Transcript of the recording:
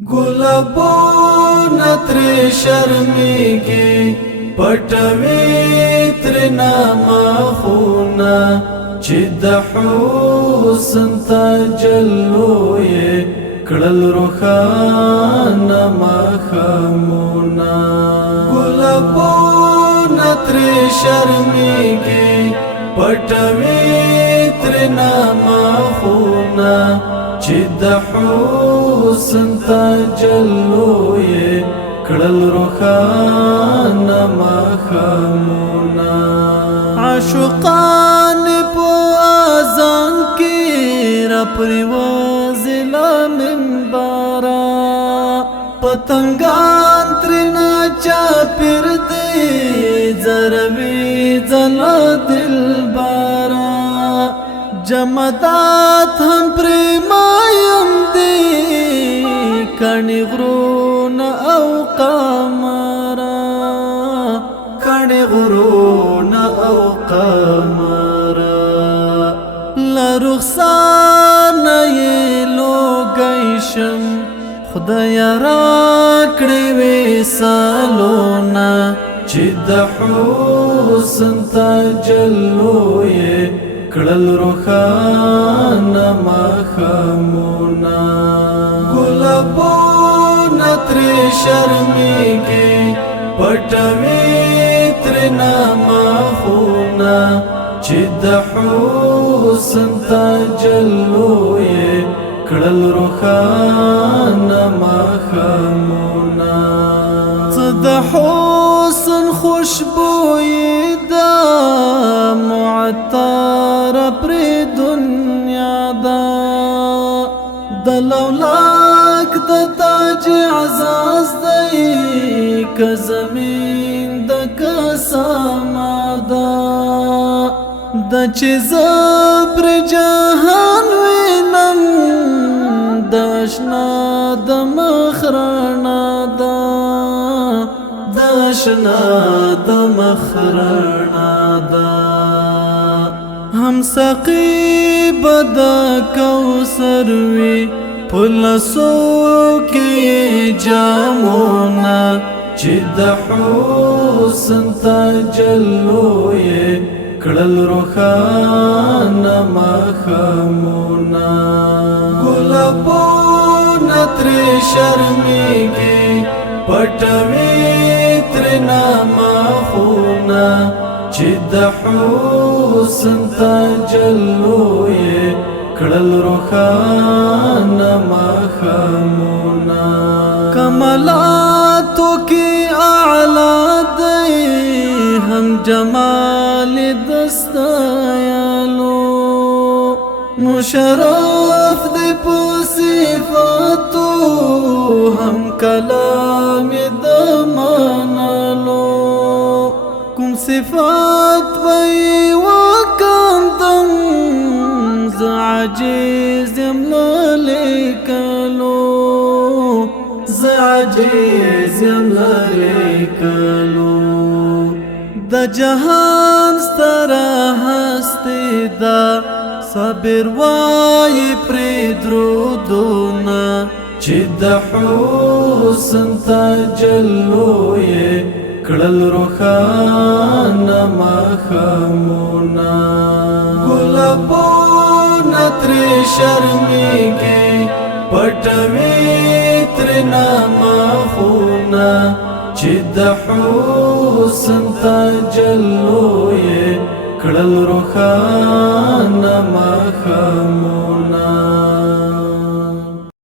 گلابونه تر شرمیږي پټوي تر نامخونه چې د حسن تجلوې کړل روښانه مخمونه گلابونه تر شرمیږي پټوي تر نامخونه چې د حسن تجلوې کړل روښانه مخمونه عاشقان په اذان کې را پریوځي له منبره پتنګان ترنه چاپېر دي ځروي ځله دلبره جمدات هم پریمایم دی کڼې غرونه او قمره کڼې غرونه او قمره له رخسانه یې لوګی شم خدایه راکړې وصالونه چې د حسن تجلوې کړل روښانه مخمونه گلابونه تر شرمیږي پټوي تر نامخونه چې د حسن تجلوې کړل روښانه مخمونه څه د حسن خوشبويي ده معطر پر دنیا دا د لولاک د تاج عزاز دی که زمین د کساما دا د چې زبر جهان وینم د اشنا د مخرنا دا د اشنا د مخرنا دا هم سقی بدا کوثر وی پلسو کې جامونا چې د حسن تجلوې کړل روښانه مخمونه گلابونه تر شرمیږي پټوي تر نامخونه چې د حسن تجلوې کړل روښانه مخمونه کمالاتو کې اعلی دی هم جمال دستایالو مشرف دی په صفاتو هم کلام د منلو کوم صفات وی وکندم ز عاجز یم لیکلو ز عاجز یم لیکلو د جهان ستره هستی دا صبر وای پر درودونه چې د حسن تجلوې کړل روښانه مخمونه گلابونه تر شرمیږي پټوي تر نامخونه چې د حسن تجلوې کړل روښانه مخمونه